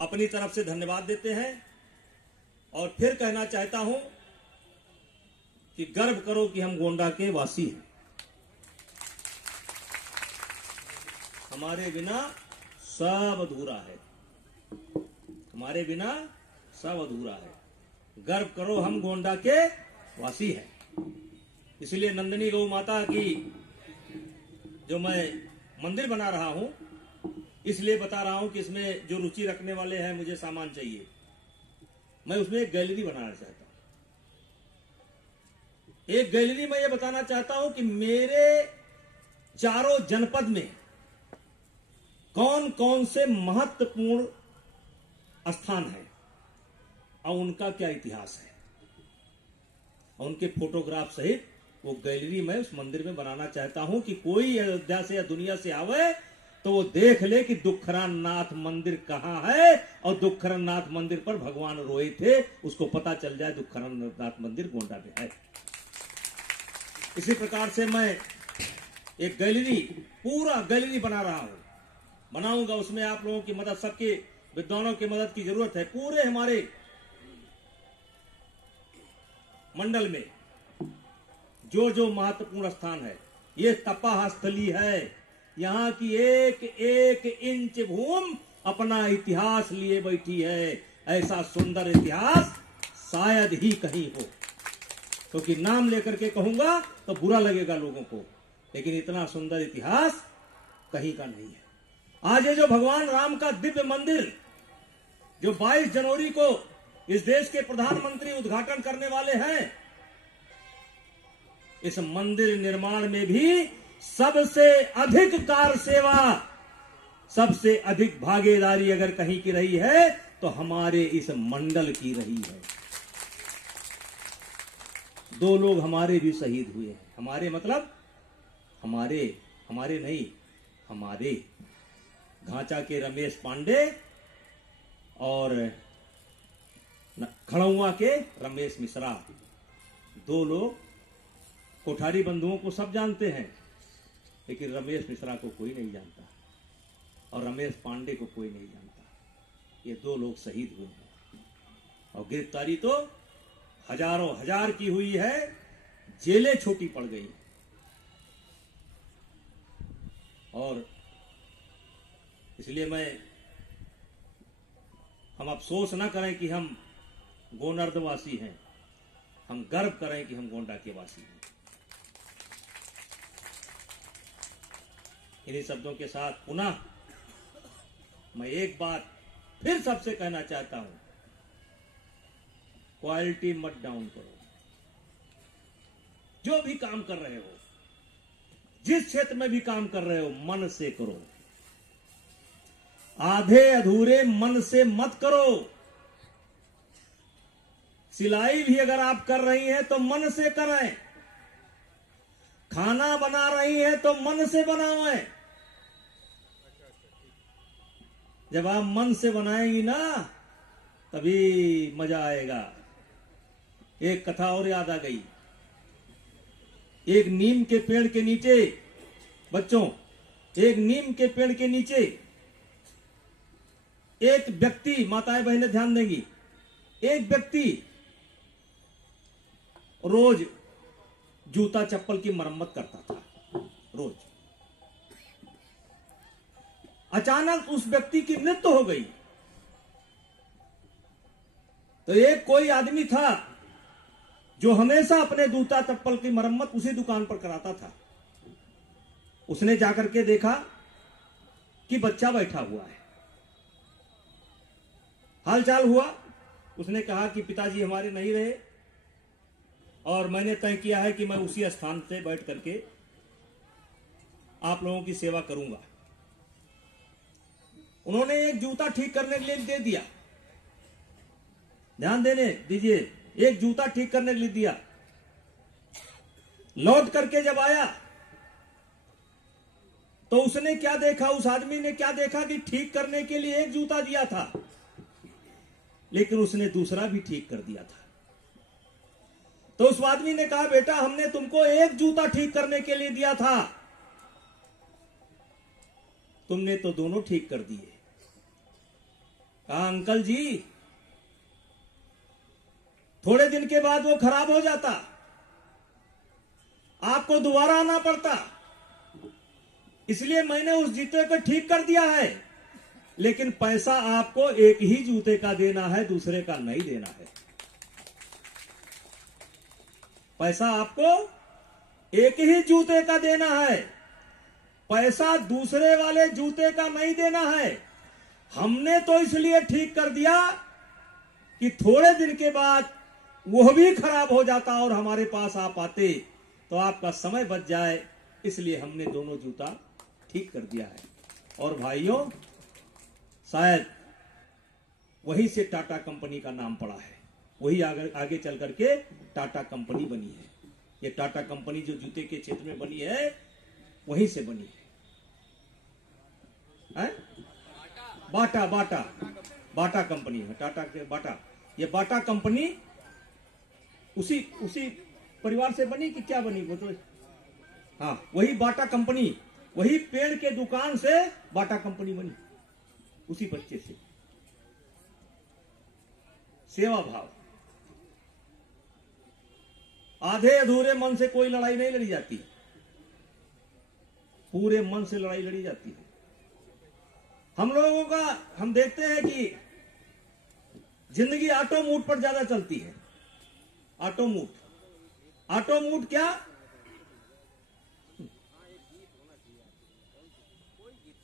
अपनी तरफ से धन्यवाद देते हैं और फिर कहना चाहता हूं कि गर्व करो कि हम गोंडा के वासी हैं। हमारे बिना सब अधूरा है, हमारे बिना सब अधूरा है। गर्व करो हम गोंडा के वासी हैं। इसलिए नंदिनी गौ माता की जो मैं मंदिर बना रहा हूं, इसलिए बता रहा हूं कि इसमें जो रुचि रखने वाले हैं, मुझे सामान चाहिए, मैं उसमें एक गैलरी बनाना चाहता हूं। एक गैलरी में यह बताना चाहता हूं कि मेरे चारों जनपद में कौन कौन से महत्वपूर्ण स्थान हैं और उनका क्या इतिहास है, और उनके फोटोग्राफ सहित वो गैलरी मैं उस मंदिर में बनाना चाहता हूं कि कोई अयोध्या से या दुनिया से आवे तो वो देख ले कि दुखराम नाथ मंदिर कहां है और दुखराम नाथ मंदिर पर भगवान रोए थे, उसको पता चल जाए दुखराम नाथ मंदिर गोंडा में है। इसी प्रकार से मैं एक गैलरी, पूरा गैलरी बना रहा हूं, बनाऊंगा। उसमें आप लोगों की मदद, सबके विद्वानों की मदद की जरूरत है। पूरे हमारे मंडल में जो जो महत्वपूर्ण स्थान है, ये तपा स्थली है। यहां की एक एक इंच भूमि अपना इतिहास लिए बैठी है। ऐसा सुंदर इतिहास शायद ही कहीं हो, क्योंकि नाम लेकर के कहूंगा तो बुरा लगेगा लोगों को, लेकिन इतना सुंदर इतिहास कहीं का नहीं है। आज ये जो भगवान राम का दिव्य मंदिर जो 22 जनवरी को इस देश के प्रधानमंत्री उद्घाटन करने वाले हैं, इस मंदिर निर्माण में भी सबसे अधिक कार सेवा, सबसे अधिक भागीदारी अगर कहीं की रही है तो हमारे इस मंडल की रही है। 2 लोग हमारे भी शहीद हुए हैं। हमारे मतलब हमारे नहीं, हमारे घाचा के रमेश पांडे और खड़ुआ के रमेश मिश्रा, 2 लोग। कोठारी बंधुओं को सब जानते हैं, लेकिन रमेश मिश्रा को कोई नहीं जानता और रमेश पांडे को कोई नहीं जानता। ये 2 लोग शहीद हुए हैं और गिरफ्तारी तो हजारों हजार की हुई है, जेलें छोटी पड़ गई। और इसलिए हम अफसोस ना करें कि हम गोनर्दवासी हैं, हम गर्व करें कि हम गोंडा के वासी हैं। इन्हीं शब्दों के साथ पुनः मैं एक बात फिर सबसे कहना चाहता हूं, क्वालिटी मत डाउन करो। जो भी काम कर रहे हो, जिस क्षेत्र में भी काम कर रहे हो, मन से करो। आधे अधूरे मन से मत करो। सिलाई भी अगर आप कर रही हैं तो मन से करें, खाना बना रही हैं तो मन से बनाएं। जब आप मन से बनाएंगी ना, तभी मजा आएगा। एक कथा और याद आ गई। एक नीम के पेड़ के नीचे, बच्चों, एक नीम के पेड़ के नीचे एक व्यक्ति, माताएं बहनें ध्यान देंगी, एक व्यक्ति रोज जूता चप्पल की मरम्मत करता था, रोज। अचानक उस व्यक्ति की मृत्यु हो गई। तो एक कोई आदमी था जो हमेशा अपने जूता चप्पल की मरम्मत उसी दुकान पर कराता था। उसने जाकर के देखा कि बच्चा बैठा हुआ है। हालचाल हुआ। उसने कहा कि पिताजी हमारे नहीं रहे और मैंने तय किया है कि मैं उसी स्थान से बैठ करके आप लोगों की सेवा करूंगा। उन्होंने एक जूता ठीक करने के लिए दे दिया। ध्यान देने दीजिए, एक जूता ठीक करने के लिए दिया। लौट करके जब आया तो उसने क्या देखा, उस आदमी ने क्या देखा कि ठीक करने के लिए एक जूता दिया था, लेकिन उसने दूसरा भी ठीक कर दिया था। तो उस आदमी ने कहा, बेटा हमने तुमको एक जूता ठीक करने के लिए दिया था, तुमने तो दोनों ठीक कर दिए। कहा अंकल जी, थोड़े दिन के बाद वो खराब हो जाता, आपको दोबारा आना पड़ता, इसलिए मैंने उस जूते को ठीक कर दिया है, लेकिन पैसा आपको एक ही जूते का देना है, दूसरे का नहीं देना है। पैसा आपको एक ही जूते का देना है, पैसा दूसरे वाले जूते का नहीं देना है। हमने तो इसलिए ठीक कर दिया कि थोड़े दिन के बाद वो भी खराब हो जाता और हमारे पास आप आते तो आपका समय बच जाए, इसलिए हमने दोनों जूता ठीक कर दिया है। और भाइयों, शायद वहीं से टाटा कंपनी का नाम पड़ा है, वही आगे चल करके टाटा कंपनी बनी है। ये टाटा कंपनी जो जूते के क्षेत्र में बनी है, वहीं से बनी है। बाटा कंपनी है, टाटा के बाटा। ये बाटा कंपनी उसी परिवार से बनी कि क्या बनी वो तो, हाँ वही बाटा कंपनी, वही पेड़ के दुकान से बाटा कंपनी बनी, उसी बच्चे से। सेवा भाव, आधे अधूरे मन से कोई लड़ाई नहीं लड़ी जाती, पूरे मन से लड़ाई लड़ी जाती है। हम लोगों का हम देखते हैं कि जिंदगी ऑटो मूड पर ज्यादा चलती है। ऑटो मूड क्या?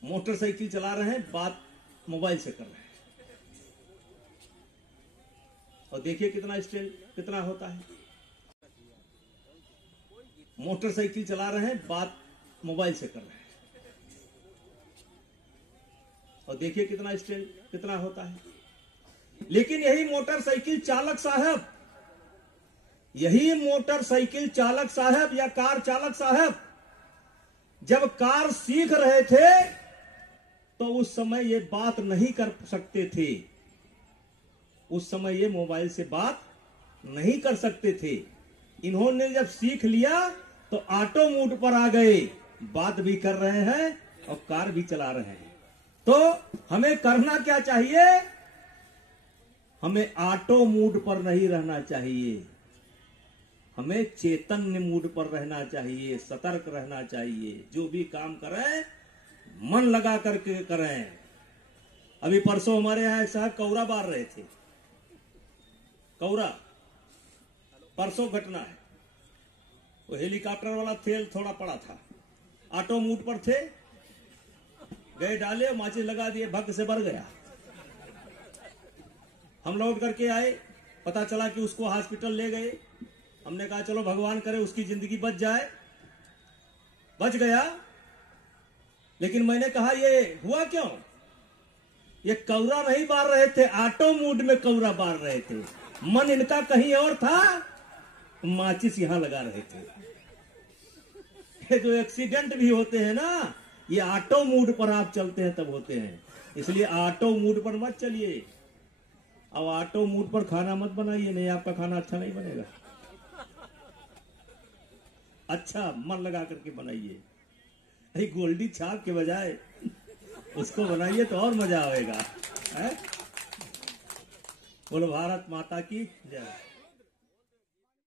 मोटरसाइकिल चला रहे हैं, बात मोबाइल से कर रहे हैं, और देखिए कितना स्टाइल कितना होता है। मोटरसाइकिल चला रहे हैं, बात मोबाइल से कर रहे हैं, और देखिए कितना स्टाइल कितना होता है। लेकिन यही मोटरसाइकिल चालक साहब, या कार चालक साहब जब कार सीख रहे थे तो उस समय ये बात नहीं कर सकते थे, उस समय ये मोबाइल से बात नहीं कर सकते थे। इन्होंने जब सीख लिया तो ऑटो मूड पर आ गए, बात भी कर रहे हैं और कार भी चला रहे हैं। तो हमें करना क्या चाहिए? हमें ऑटो मूड पर नहीं रहना चाहिए, हमें चैतन्य मूड पर रहना चाहिए, सतर्क रहना चाहिए। जो भी काम करें मन लगा करके करें। अभी परसों हमारे यहाँ एक साहब कौरा बार रहे थे, कौरा परसों घटना है। वो हेलीकॉप्टर वाला तेल थोड़ा पड़ा था, ऑटो मूड पर थे, गए डाले, माचिस लगा दिए, भग से भर गया। हम लौट करके आए, पता चला कि उसको हॉस्पिटल ले गए। हमने कहा चलो भगवान करे उसकी जिंदगी बच जाए, बच गया। लेकिन मैंने कहा ये हुआ क्यों? ये कौरा नहीं बार रहे थे, ऑटो मूड में कौरा बार रहे थे, मन इनका कहीं और था, माचिस यहां लगा रहे थे। ये जो एक्सीडेंट भी होते हैं ना, ये ऑटो मूड पर आप चलते हैं तब होते हैं। इसलिए ऑटो मूड पर मत चलिए। अब ऑटो मूड पर खाना मत बनाइए, नहीं आपका खाना अच्छा नहीं बनेगा। अच्छा मन लगा करके बनाइए, अरे गोल्डी छाप के बजाय उसको बनाइए तो और मजा आएगा। बोलो भारत माता की जय।